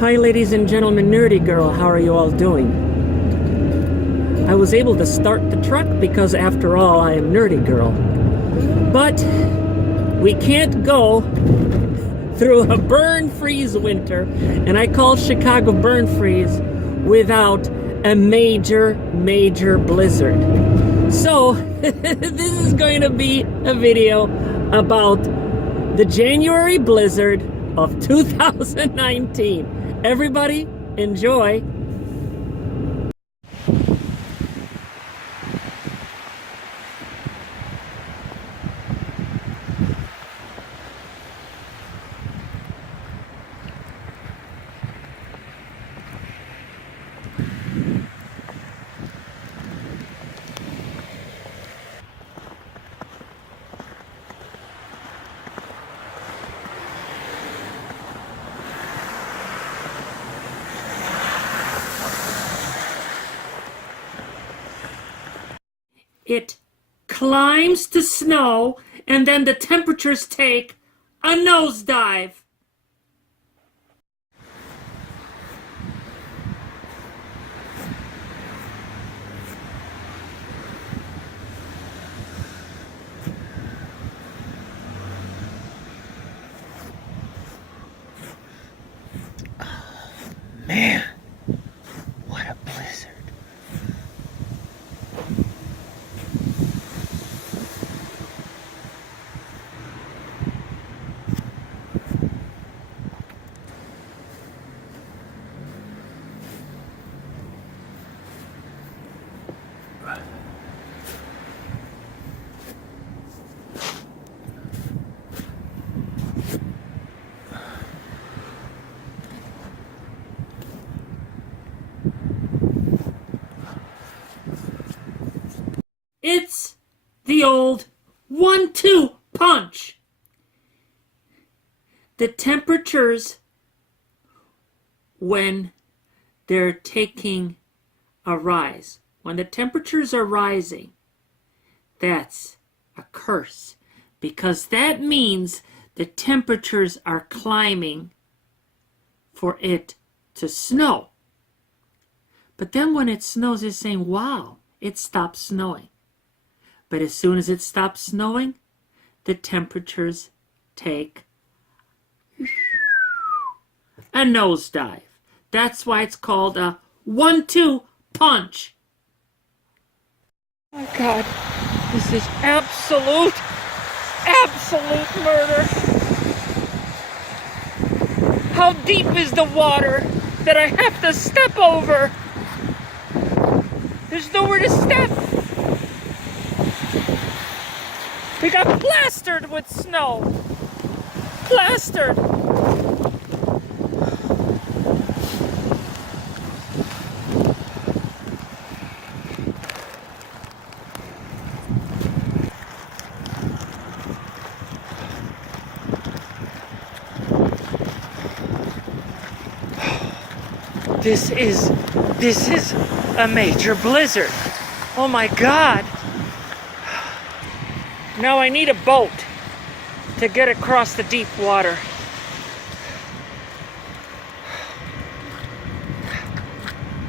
Hi ladies and gentlemen, Nerdy Girl, how are you all doing? I was able to start the truck because after all I am Nerdy Girl. But we can't go through a Burnfreeze winter, and I call Chicago Burnfreeze, without a major blizzard. So this is going to be a video about the January blizzard of 2019. Everybody, enjoy. It climbs to snow, and then the temperatures take a nosedive. Man, what a blizzard. It's the old 1-2 punch. The temperatures, when they're taking a rise, when the temperatures are rising, that's a curse, because that means the temperatures are climbing for it to snow. But then when it snows, it's saying, wow, it stopped snowing. But as soon as it stops snowing, the temperatures take a nosedive. That's why it's called a 1-2 punch. Oh my God, this is absolute murder. How deep is the water that I have to step over? There's nowhere to step. We got plastered with snow. Plastered. This is a major blizzard. Oh my God. Now I need a boat to get across the deep water.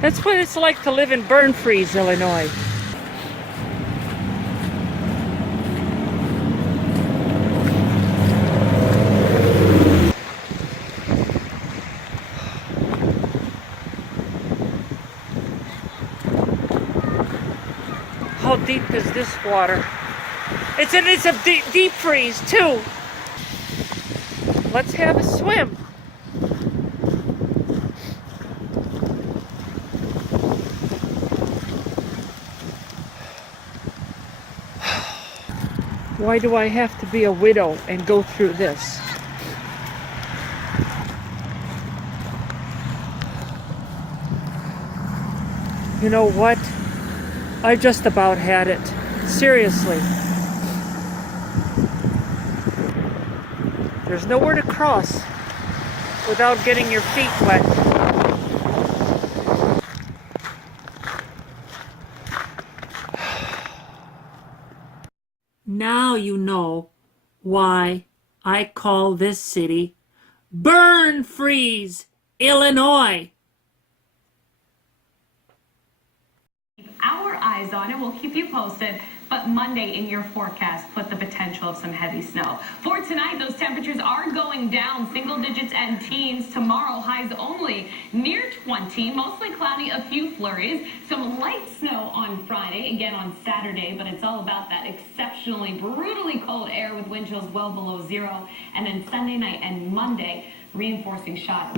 That's what it's like to live in Burnfreeze, Illinois. How deep is this water? It's a deep freeze too. Let's have a swim. Why do I have to be a widow and go through this? You know what? I just about had it. Seriously. There's nowhere to cross without getting your feet wet. Now you know why I call this city Burnfreeze. Illinois. Our eyes on it. We'll keep you posted. But Monday in your forecast put the potential of some heavy snow. For tonight, those temperatures are going down, single digits and teens. Tomorrow, highs only near 20, mostly cloudy, a few flurries. Some light snow on Friday, again on Saturday, but it's all about that exceptionally, brutally cold air with wind chills well below zero. And then Sunday night and Monday, reinforcing shot.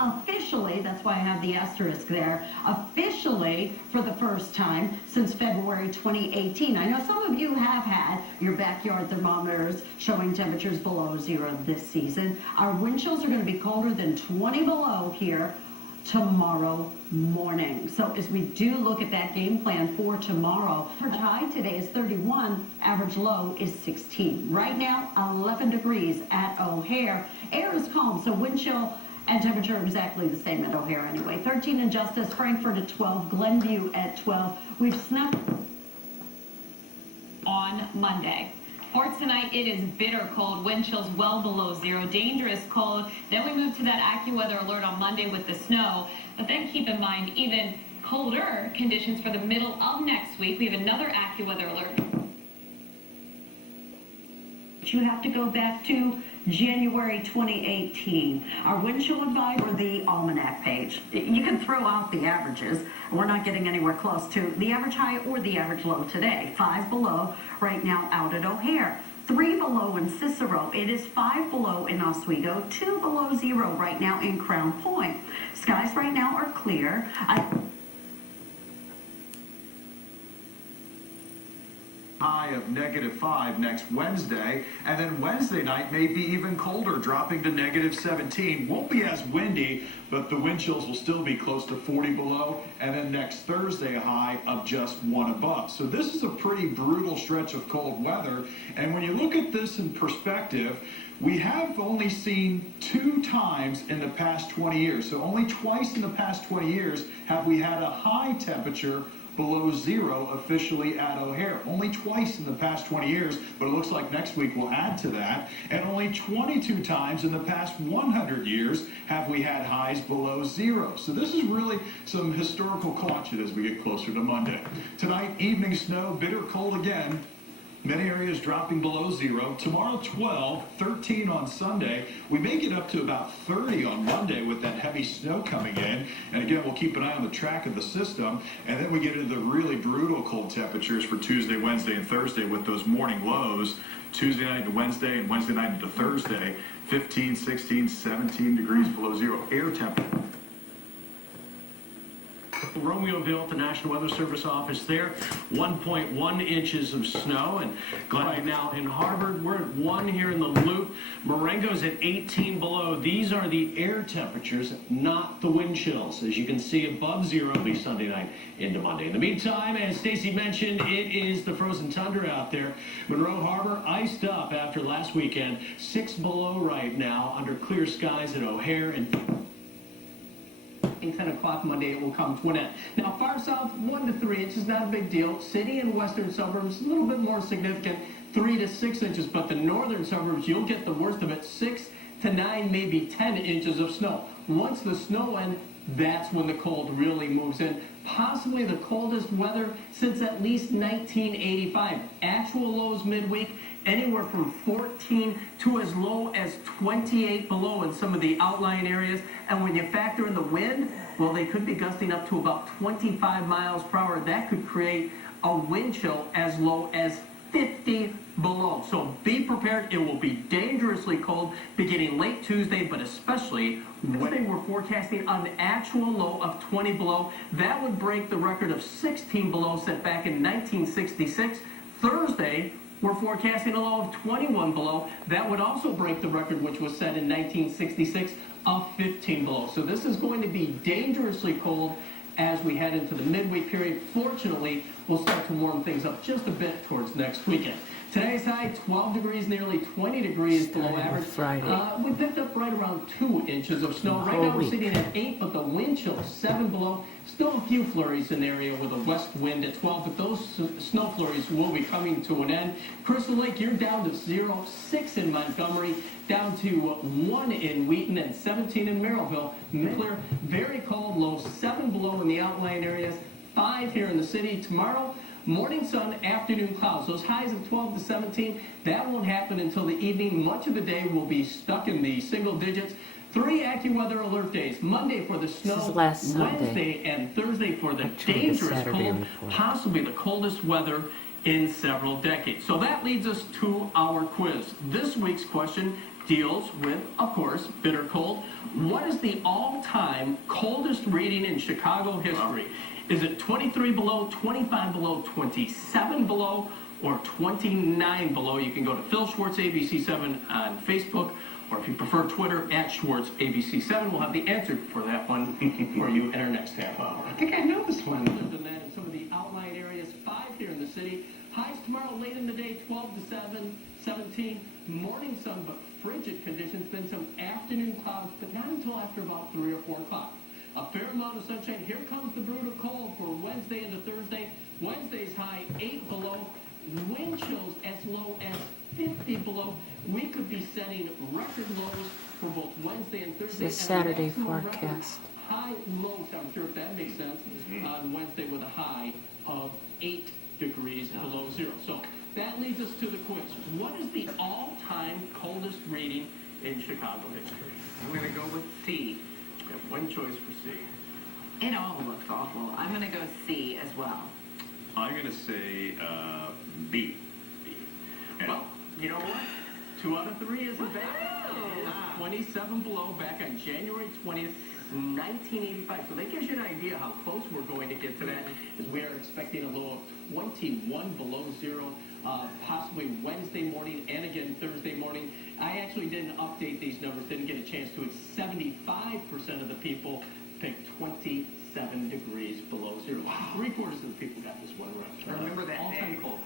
Officially, that's why I have the asterisk there, officially for the first time since February 2018. I know some of you have had your backyard thermometers showing temperatures below zero this season. Our wind chills are going to be colder than 20 below here tomorrow morning. So as we do look at that game plan for tomorrow, average high today is 31, average low is 16. Right now, 11 degrees at O'Hare. Air is calm, so wind chill and temperature exactly the same at O'Hare anyway. 13 in Justice, Frankfurt at 12, Glenview at 12. We've snuck on Monday. For tonight, it is bitter cold, wind chills well below zero, dangerous cold. Then we move to that AccuWeather alert on Monday with the snow. But then keep in mind, even colder conditions for the middle of next week. We have another AccuWeather alert. You have to go back to January 2018. Our wind chill advisory, or the almanac page. You can throw out the averages. We're not getting anywhere close to the average high or the average low today. 5 below right now out at O'Hare. 3 below in Cicero. It is 5 below in Oswego. 2 below zero right now in Crown Point. Skies right now are clear. High of -5 next Wednesday, and then Wednesday night may be even colder, dropping to -17. Won't be as windy, but the wind chills will still be close to 40 below, and then next Thursday a high of just 1 above. So this is a pretty brutal stretch of cold weather, and when you look at this in perspective, we have only seen 2 times in the past 20 years. So only twice in the past 20 years have we had a high temperature below zero officially at O'Hare. Only twice in the past 20 years, but it looks like next week will add to that. And only 22 times in the past 100 years have we had highs below zero. So this is really some historical caution as we get closer to Monday. Tonight, evening snow, bitter cold again. Many areas dropping below zero. Tomorrow, 12, 13 on Sunday. We may get up to about 30 on Monday with that heavy snow coming in. And again, we'll keep an eye on the track of the system. And then we get into the really brutal cold temperatures for Tuesday, Wednesday, and Thursday with those morning lows. Tuesday night to Wednesday and Wednesday night into Thursday, 15, 16, 17 degrees below zero. Air temperature. Romeoville, the National Weather Service office there, 1.1 inches of snow. And right now in Harvard, we're at 1 here in the Loop. Marengo's at 18 below. These are the air temperatures, not the wind chills. As you can see, above zero will be Sunday night into Monday. In the meantime, as Stacy mentioned, it is the frozen tundra out there. Monroe Harbor iced up after last weekend. 6 below right now under clear skies at O'Hare. And 10 o'clock Monday, it will come to an end. Now, far south, 1 to 3 inches, not a big deal. City and western suburbs, a little bit more significant, 3 to 6 inches. But the northern suburbs, you'll get the worst of it, 6 to 9, maybe 10 inches of snow. Once the snow ends, that's when the cold really moves in. Possibly the coldest weather since at least 1985. Actual lows midweek, anywhere from 14 to as low as 28 below in some of the outlying areas. And when you factor in the wind, well, they could be gusting up to about 25 miles per hour. That could create a wind chill as low as 50 below. So be prepared. It will be dangerously cold beginning late Tuesday, but especially Wednesday. We're forecasting an actual low of 20 below. That would break the record of 16 below set back in 1966. Thursday, we're forecasting a low of 21 below. That would also break the record which was set in 1966 of 15 below. So this is going to be dangerously cold as we head into the midweek period. Fortunately, will start to warm things up just a bit towards next weekend. Today's high, 12 degrees, nearly 20 degrees below Starting with average. Friday. We picked up right around 2 inches of snow. Right whole now we're week. sitting at 8, but the wind chill 7 below. Still a few flurries in the area with a west wind at 12, but those snow flurries will be coming to an end. Crystal Lake, you're down to 0, 6 in Montgomery, down to 1 in Wheaton, and 17 in Merrillville. Clear, very cold, low 7 below in the outlying areas, 5 here in the city. Tomorrow, morning sun, afternoon clouds. Those highs of 12 to 17, that won't happen until the evening. Much of the day will be stuck in the single digits. 3 AccuWeather alert days. Monday for the snow, is last Sunday. Wednesday and Thursday for the Actually, the dangerous Saturday cold, report. possibly the coldest weather in several decades. So that leads us to our quiz. This week's question deals with, of course, bitter cold. What is the all-time coldest reading in Chicago history? Is it 23 below, 25 below, 27 below, or 29 below? You can go to Phil Schwartz ABC7 on Facebook, or if you prefer Twitter, at Schwartz ABC7. We'll have the answer for that one for you in our next half hour. I think I know this one. Other than that, in some of the outlying areas, 5 here in the city. Highs tomorrow late in the day, 12 to 17. Morning sun, but frigid conditions. Then some afternoon clouds, but not until after about 3 or 4 o'clock. A fair amount of sunshine. Here comes the brutal cold for Wednesday into Thursday. Wednesday's high 8 below. Wind chills as low as 50 below. We could be setting record lows for both Wednesday and Thursday. The Saturday forecast. High-low temperature, if that makes sense, on Wednesday with a high of 8 degrees below zero. So that leads us to the quiz. What is the all-time coldest reading in Chicago history? I'm going to go with C. You have one choice for C. It all looks awful. I'm going to go C as well. I'm going to say B. Well, you know what? 2 out of 3 isn't bad. It is 27 below back on January 20th, 1985. So that gives you an idea how close we're going to get to that, as we are expecting a low of 21 below zero, possibly Wednesday morning and again Thursday morning. I actually didn't update these numbers, didn't get a chance to. It's 75% of the people picked 27 degrees below zero. Wow. 3/4 of the people got this one right. Remember that All-time day. cold.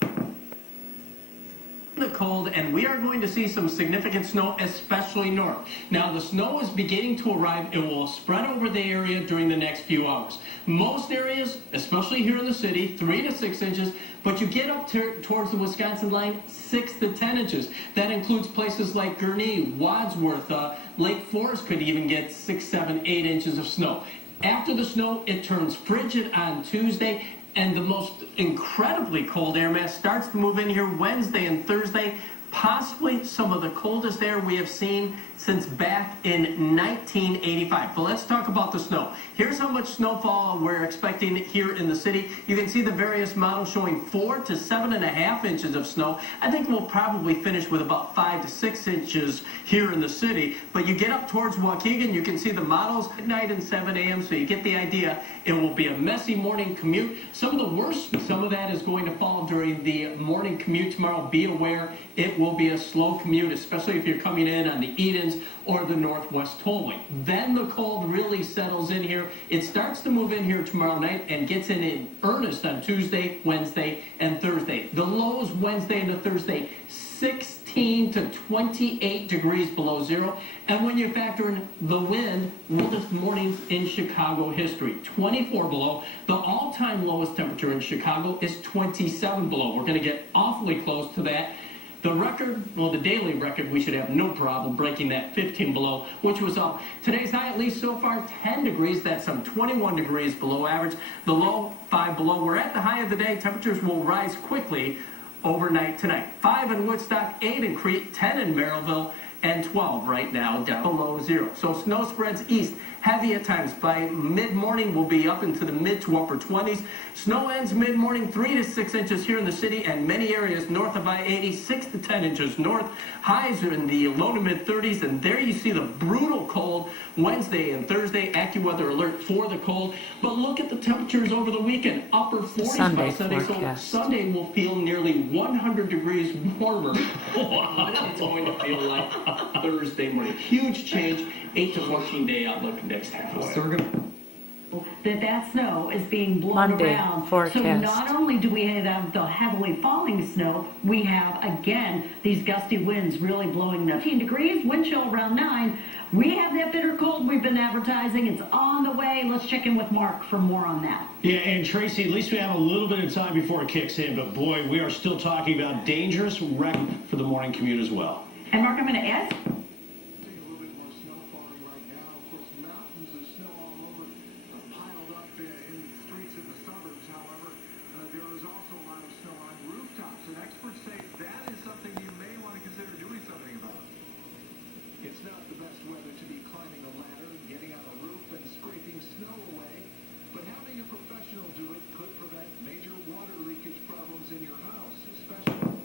The cold, and we are going to see some significant snow, especially north. Now, the snow is beginning to arrive. It will spread over the area during the next few hours. Most areas, especially here in the city, 3 to 6 inches, but you get up towards the Wisconsin line, 6 to 10 inches. That includes places like Gurnee, Wadsworth, Lake Forest could even get 6, 7, 8 inches of snow. After the snow, it turns frigid on Tuesday. And the most incredibly cold air mass starts to move in here Wednesday and Thursday, possibly some of the coldest air we have seen since back in 1985. But let's talk about the snow. Here's how much snowfall we're expecting here in the city. You can see the various models showing 4 to 7.5 inches of snow. I think we'll probably finish with about 5 to 6 inches here in the city. But you get up towards Waukegan, you can see the models at night and 7 a.m. So you get the idea. It will be a messy morning commute. Some of the worst, some of that is going to fall during the morning commute tomorrow. Be aware, it will be a slow commute, especially if you're coming in on the Edens or the Northwest Tollway. Then the cold really settles in here. It starts to move in here tomorrow night and gets in earnest on Tuesday, Wednesday, and Thursday. The lows Wednesday into Thursday, 16 to 28 degrees below zero. And when you factor in the wind, coldest mornings in Chicago history, 24 below. The all-time lowest temperature in Chicago is 27 below. We're going to get awfully close to that. The record, well, the daily record, we should have no problem breaking that 15 below, which was up. Today's high, at least so far, 10 degrees. That's some 21 degrees below average. The low, 5 below. We're at the high of the day. Temperatures will rise quickly overnight tonight. 5 in Woodstock, 8 in Crete, 10 in Merrillville, and 12 right now down below zero. So snow spreads east, heavy at times. By mid-morning, we'll be up into the mid to upper 20s. Snow ends mid-morning, 3 to 6 inches here in the city, and many areas north of I-80, 6 to 10 inches north. Highs are in the low to mid-30s, and there you see the brutal cold Wednesday and Thursday. AccuWeather alert for the cold. But look at the temperatures over the weekend. Upper 40s Sunday by Sunday. forecast. So Sunday will feel nearly 100 degrees warmer. It's going to feel like Thursday morning. Huge change. 8 to 14 day outlook next half hour. So we're going to that snow is being blown Monday around. forecast. So not only do we have the heavily falling snow, we have, again, these gusty winds really blowing the 15 degrees, wind chill around 9. We have that bitter cold we've been advertising. It's on the way. Let's check in with Mark for more on that. Yeah, and Tracy, at least we have a little bit of time before it kicks in, but boy, we are still talking about dangerous wreck for the morning commute as well. And Mark, I'm going to ask. Seeing a little bit more snow falling right now. Of course, mountains of snow all over, piled up in the streets in the suburbs. However, there is also a lot of snow on rooftops, and experts say that is something you may want to consider doing something about. It's not the best weather to be climbing a ladder, getting on a roof, and scraping snow away, but having a professional do it could prevent major water leakage problems in your house, especially.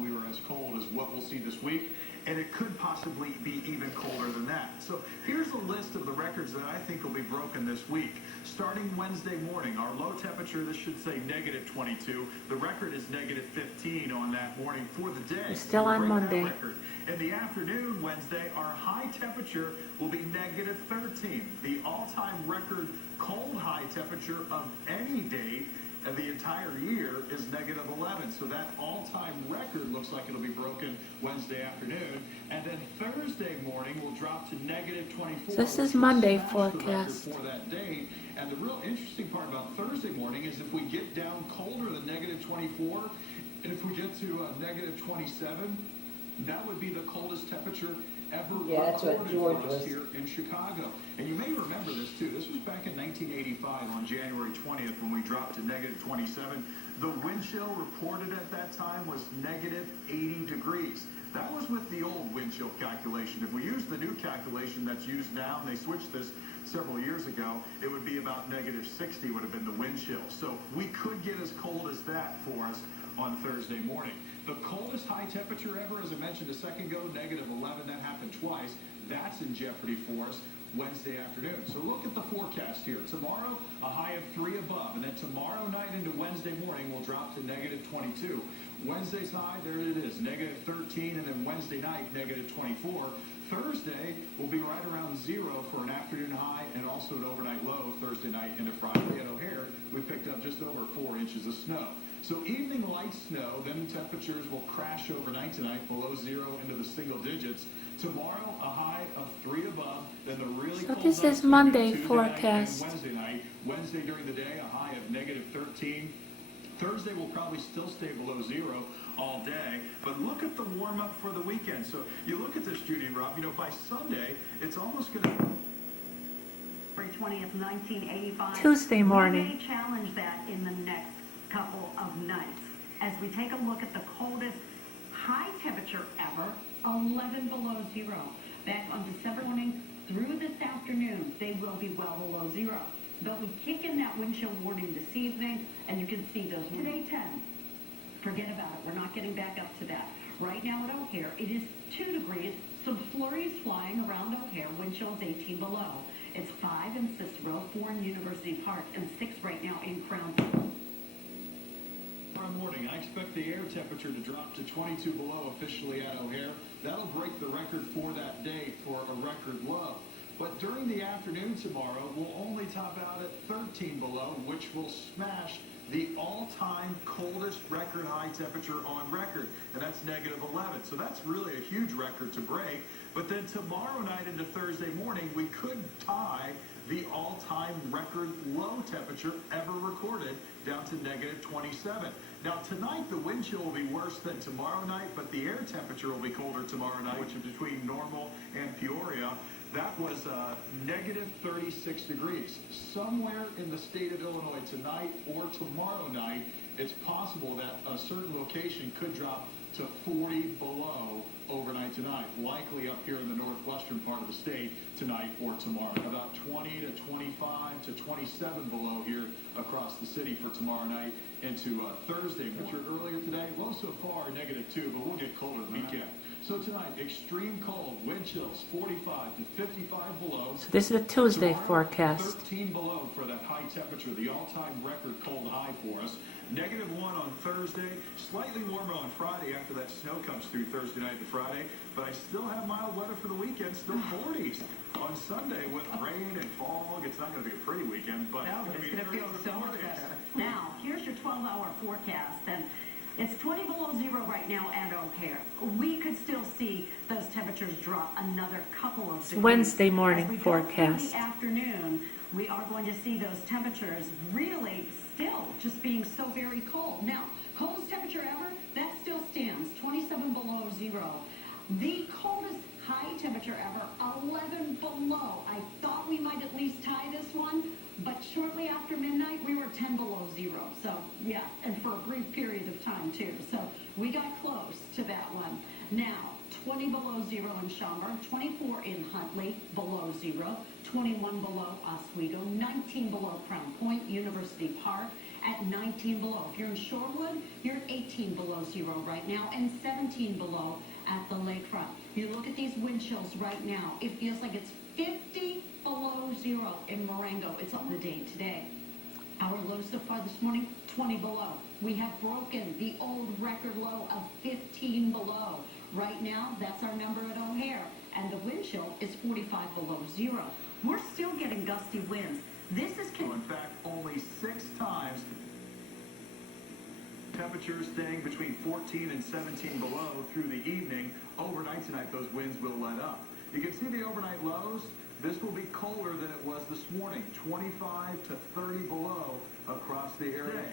We were as cold as what we'll see this week, and it could possibly be even colder than that. So here's a list of the records that I think will be broken this week. Starting Wednesday morning, our low temperature, this should say negative 22. The record is negative 15 on that morning for the day. We're still on Monday. In the afternoon, Wednesday, our high temperature will be negative 13. The all-time record cold high temperature of any day of the entire year is negative 11. So that all-time record looks like it'll be broken Wednesday afternoon. And then Thursday morning will drop to negative 24. This is which will Monday smash the record forecast. for that day. And the real interesting part about Thursday morning is if we get down colder than negative 24, and if we get to negative 27, that would be the coldest temperature ever That's what recorded George for us was. here in Chicago. And you may remember this too. This was back in 1985 on January 20th when we dropped to negative 27. The wind chill reported at that time was negative 80 degrees. That was with the old wind chill calculation. If we use the new calculation that's used now, and they switched this several years ago, it would be about negative 60 would have been the wind chill. So we could get as cold as that for us on Thursday morning. The coldest high temperature ever, as I mentioned a second ago, negative 11, that happened twice. That's in jeopardy for us Wednesday afternoon. So look at the forecast here. Tomorrow, a high of 3 above, and then tomorrow night into Wednesday morning, we'll drop to negative 22. Wednesday's high, there it is, negative 13, and then Wednesday night, negative 24. Thursday will be right around 0 for an afternoon high and also an overnight low Thursday night into Friday. At O'Hare, we picked up just over 4 inches of snow. So evening light snow, then temperatures will crash overnight tonight below 0 into the single digits. Tomorrow, a high of 3 above, then the really So cold this nights is Monday Tuesday forecast. night and Wednesday night. Wednesday during the day, a high of negative 13. Thursday will probably still stay below 0 all day, but look at the warm-up for the weekend. So you look at this, Judy and Rob, by Sunday, it's almost going to... February 20th, 1985. Tuesday morning. We may challenge that in the next couple of nights. As we take a look at the coldest high temperature ever, 11 below 0. Back on December morning through this afternoon, they will be well below 0. But we kick in that wind chill warning this evening, and you can see those. Today, 10. Forget about it. We're not getting back up to that. Right now at O'Hare, it is 2 degrees. Some flurries flying around O'Hare. Wind chill is 18 below. It's 5 in Cicero, 4 in University Park, and 6 right now in Crown. Tomorrow morning, I expect the air temperature to drop to 22 below officially at O'Hare. That'll break the record for that day for a record low. But during the afternoon tomorrow, we'll only top out at 13 below, which will smash the all-time coldest record high temperature on record, and that's negative 11. So that's really a huge record to break. But then tomorrow night into Thursday morning, we could tie the all-time record low temperature ever recorded down to negative 27. Now tonight the wind chill will be worse than tomorrow night, but the air temperature will be colder tomorrow night, which is between Normal and Peoria. That was negative 36 degrees. Somewhere in the state of Illinois tonight or tomorrow night, it's possible that a certain location could drop to 40 below overnight tonight, likely up here in the northwestern part of the state tonight or tomorrow. About 20 to 25 to 27 below here across the city for tomorrow night into Thursday. Temperature earlier today, low so far, negative 2, but we'll get colder weekend. So tonight, extreme cold, wind chills 45 to 55 below. So this is the Tuesday Tomorrow, forecast. 13 below for that high temperature, the all-time record cold high for us. Negative 1 on Thursday, slightly warmer on Friday after that snow comes through Thursday night to Friday, but I still have mild weather for the weekend, still 40s. On Sunday with rain and fog, it's not going to be a pretty weekend, but No, but it's going to feel so much better. Now, here's your 12-hour forecast, and it's 20 below zero right now at O'Hare. We could still see those temperatures drop another couple of degrees. Wednesday morning As we go forecast. through the afternoon, we are going to see those temperatures really still just being so very cold. Now, coldest temperature ever, that still stands, 27 below zero. The coldest high temperature ever, 11 below. I thought we might at least tie this one, but shortly after midnight, we were 10 below zero. So, yeah, and for a brief period of time, too. So, we got close to that one. Now, 20 below zero in Schaumburg, 24 in Huntley, below zero, 21 below Oswego, 19 below Crown Point, University Park, at 19 below. If you're in Shorewood, you're at 18 below zero right now, and 17 below at the lakefront. You look at these wind chills right now, it feels like it's 50 below zero in Marengo. It's on the day today. Our low so far this morning, 20 below. We have broken the old record low of 15 below. Right now, that's our number at O'Hare, and the wind chill is 45 below zero. We're still getting gusty winds. This is... So in fact, only 6 times. Temperatures staying between 14 and 17 below through the evening. Overnight tonight, those winds will let up. You can see the overnight lows. This will be colder than it was this morning, 25 to 30 below across the area.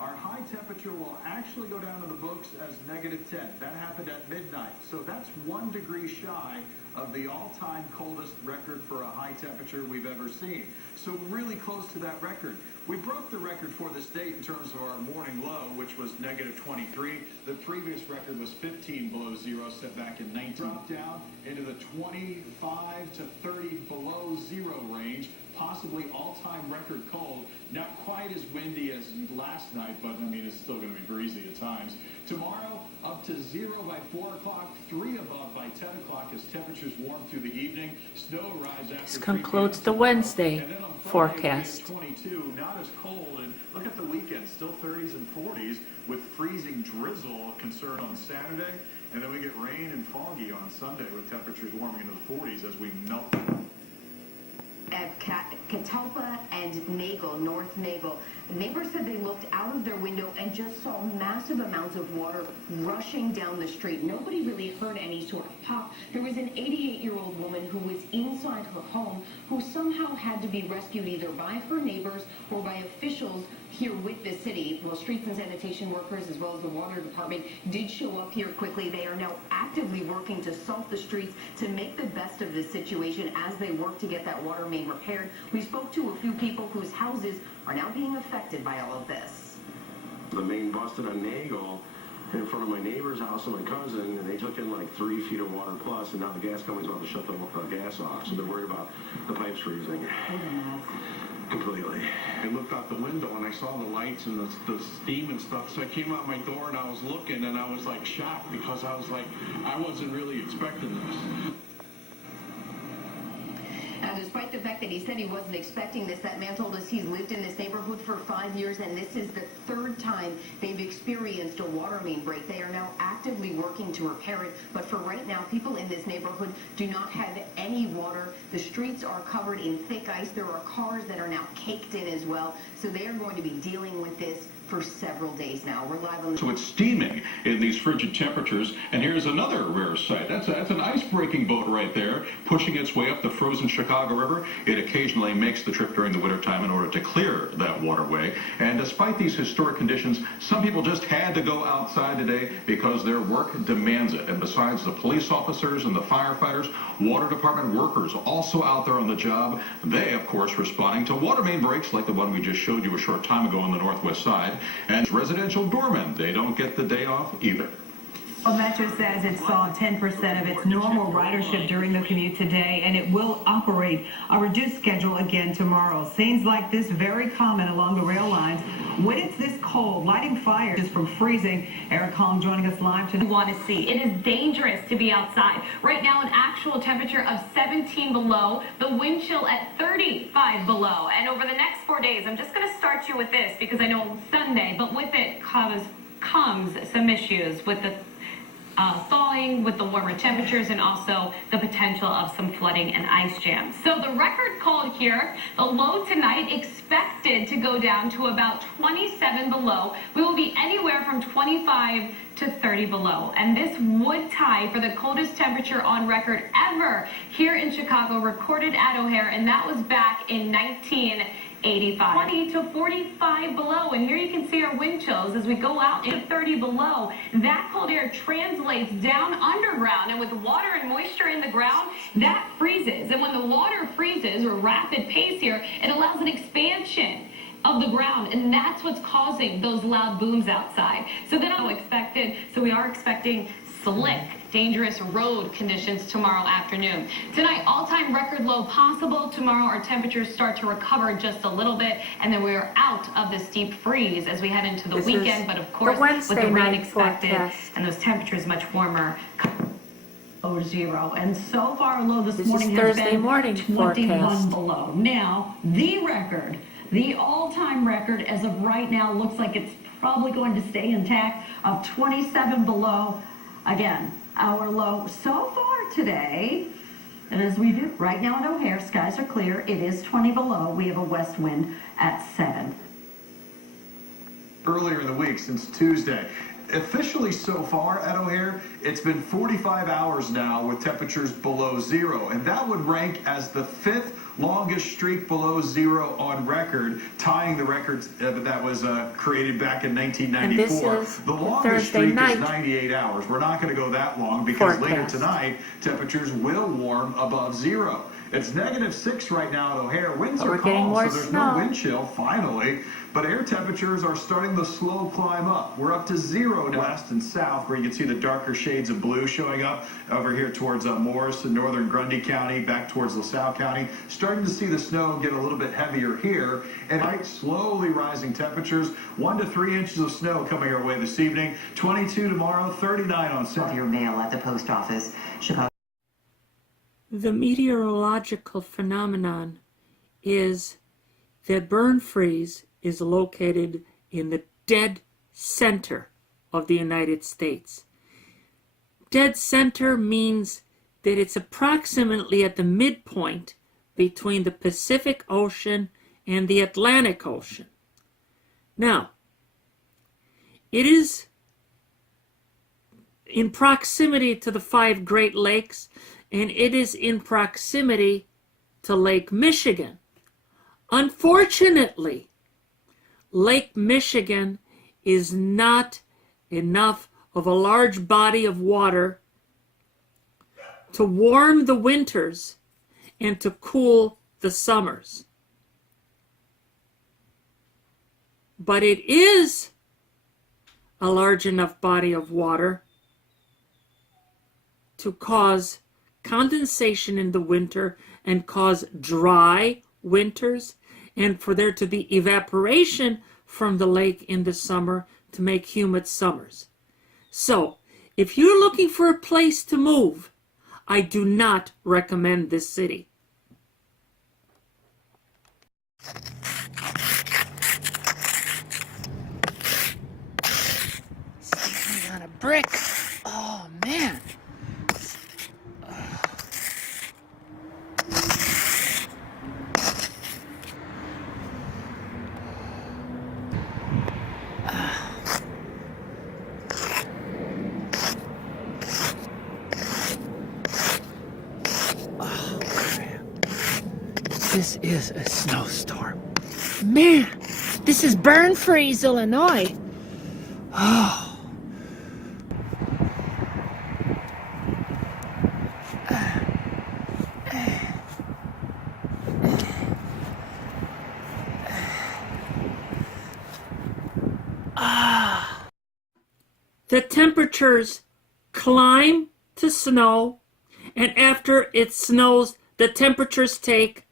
Our high temperature will actually go down in the books as -10. That happened at midnight. So that's 1 degree shy of the all-time coldest record for a high temperature we've ever seen. So really close to that record. We broke the record for the state in terms of our morning low, which was -23. The previous record was 15 below zero, set back in 19. Dropped down into the 25 to 30 below zero range, possibly all-time record cold. Not quite as windy as last night, but I mean, it's still going to be breezy at times. Tomorrow, up to 0 by 4 o'clock, 3 above by 10 o'clock as temperatures warm through the evening. Snow arrives after This 3 concludes p.m. the Wednesday And then on Friday, forecast. we'll be at 22, not as cold, and look at the weekend, still 30s and 40s with freezing drizzle concern on Saturday, and then we get rain and foggy on Sunday with temperatures warming into the 40s as we melt. At Catalpa and Nagle, North Nagle, neighbors said they looked out of their window and just saw massive amounts of water rushing down the street. Nobody really heard any sort of pop. There was an 88-year-old woman who was inside her home who somehow had to be rescued either by her neighbors or by officials here with the city. Well, streets and sanitation workers as well as the water department did show up here quickly. They are now actively working to salt the streets to make the best of this situation as they work to get that water main repaired. We spoke to a few people whose houses are now being affected by all of this. The main busted on Nagle in front of my neighbor's house and my cousin, and they took in like 3 feet of water plus, and now the gas company's about to shut the gas off, so they're worried about the pipes freezing. Completely. I looked out the window and I saw the lights and the steam and stuff, so I came out my door and I was looking and I was like shocked because I was like, I wasn't really expecting this. Now, despite the fact that he said he wasn't expecting this, that man told us he's lived in this neighborhood for 5 years, and this is the 3rd time they've experienced a water main break. They are now actively working to repair it, but for right now, people in this neighborhood do not have any water. The streets are covered in thick ice. There are cars that are now caked in as well, so they are going to be dealing with this for several days now. We're live on the... So it's steaming in these frigid temperatures, and here's another rare sight. That's an ice-breaking boat right there, pushing its way up the frozen Chicago River. It occasionally makes the trip during the wintertime in order to clear that waterway. And despite these historic conditions, some people just had to go outside today because their work demands it. And besides the police officers and the firefighters, water department workers also out there on the job. They, of course, responding to water main breaks like the one we just showed you a short time ago on the northwest side. And residential doormen, they don't get the day off either. Well, Metro says it saw 10% of its normal ridership during the commute today, and it will operate a reduced schedule again tomorrow. Scenes like this very common along the rail lines. When it's this cold, lighting fires from freezing. Eric Hong joining us live tonight. You want to see. It is dangerous to be outside. Right now, an actual temperature of 17 below, the wind chill at 35 below. And over the next 4 days, I'm just going to start you with this because I know it's Sunday, but with it comes some issues with the thawing with the warmer temperatures and also the potential of some flooding and ice jams. So the record called here, the low tonight expected to go down to about 27 below. We will be anywhere from 25 to 30 below. And this would tie for the coldest temperature on record ever here in Chicago, recorded at O'Hare, and that was back in 1985. 20 to 45 below, and here you can see our wind chills as we go out to 30 below. That cold air translates down underground, and with water and moisture in the ground, that freezes. And when the water freezes, or rapid pace here, it allows an expansion of the ground, and that's what's causing those loud booms outside. So then we are expecting slick, dangerous road conditions tomorrow afternoon. Tonight, all-time record low possible. Tomorrow, our temperatures start to recover just a little bit, and then we are out of this deep freeze as we head into the weekend. But of course, with the rain expected and those temperatures much warmer. 0. And so far, low this morning has Thursday been morning 21 forecast. below. Now, the record, the all-time record as of right now, looks like it's probably going to stay intact of 27 below. Again, our low so far today, and as we do right now at O'Hare, skies are clear. It is 20 below. We have a west wind at 7. Earlier in the week, since Tuesday. Officially so far at O'Hare, it's been 45 hours now with temperatures below zero, and that would rank as the 5th longest streak below zero on record, tying the records that was created back in 1994. The longest streak is 98 hours. We're not going to go that long because later tonight, temperatures will warm above zero. It's -6 right now at O'Hare. Winds are calm, so there's no wind chill, finally. But air temperatures are starting the slow climb up. We're up to 0 now, west and south, where you can see the darker shades of blue showing up over here towards Morris and northern Grundy County, back towards LaSalle County. Starting to see the snow get a little bit heavier here. And slowly rising temperatures, 1 to 3 inches of snow coming our way this evening. 22 tomorrow, 39 on Saturday. Your mail at the post office, Chicago. The meteorological phenomenon is that Burnfreeze is located in the dead center of the United States. Dead center means that it's approximately at the midpoint between the Pacific Ocean and the Atlantic Ocean. Now, it is in proximity to the 5 Great Lakes, and it is in proximity to Lake Michigan. Unfortunately, Lake Michigan is not enough of a large body of water to warm the winters and to cool the summers. But it is a large enough body of water to cause condensation in the winter and cause dry winters, and for there to be evaporation from the lake in the summer to make humid summers. So, if you're looking for a place to move, I do not recommend this city. Standing on a brick. Oh, man. This is a snowstorm. Man, this is Burnfreeze, Illinois. Oh. The temperatures climb to snow, and after it snows, the temperatures take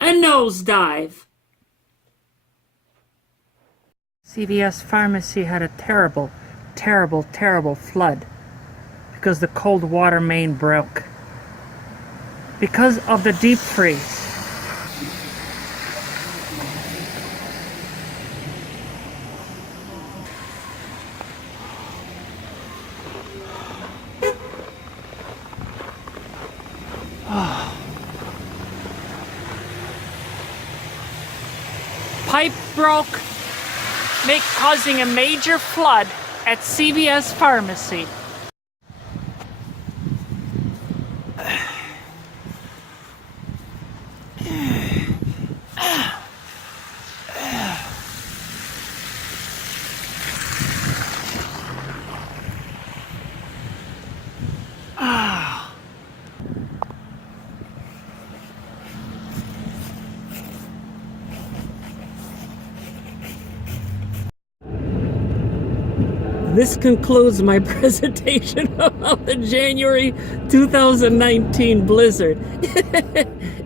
a nosedive. CVS Pharmacy had a terrible, terrible, terrible flood because the cold water main broke because of the deep freeze. Pipe broke, causing a major flood at CVS Pharmacy. This concludes my presentation about the January 2019 blizzard.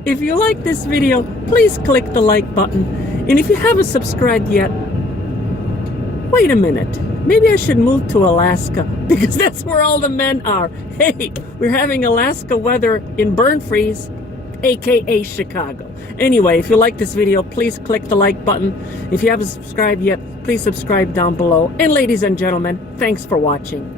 If you like this video, please click the like button. And if you haven't subscribed yet, wait a minute. Maybe I should move to Alaska because that's where all the men are. Hey, we're having Alaska weather in Burnfreeze, aka Chicago. Anyway, if you like this video, please click the like button. If you haven't subscribed yet, please subscribe down below. And ladies and gentlemen, thanks for watching.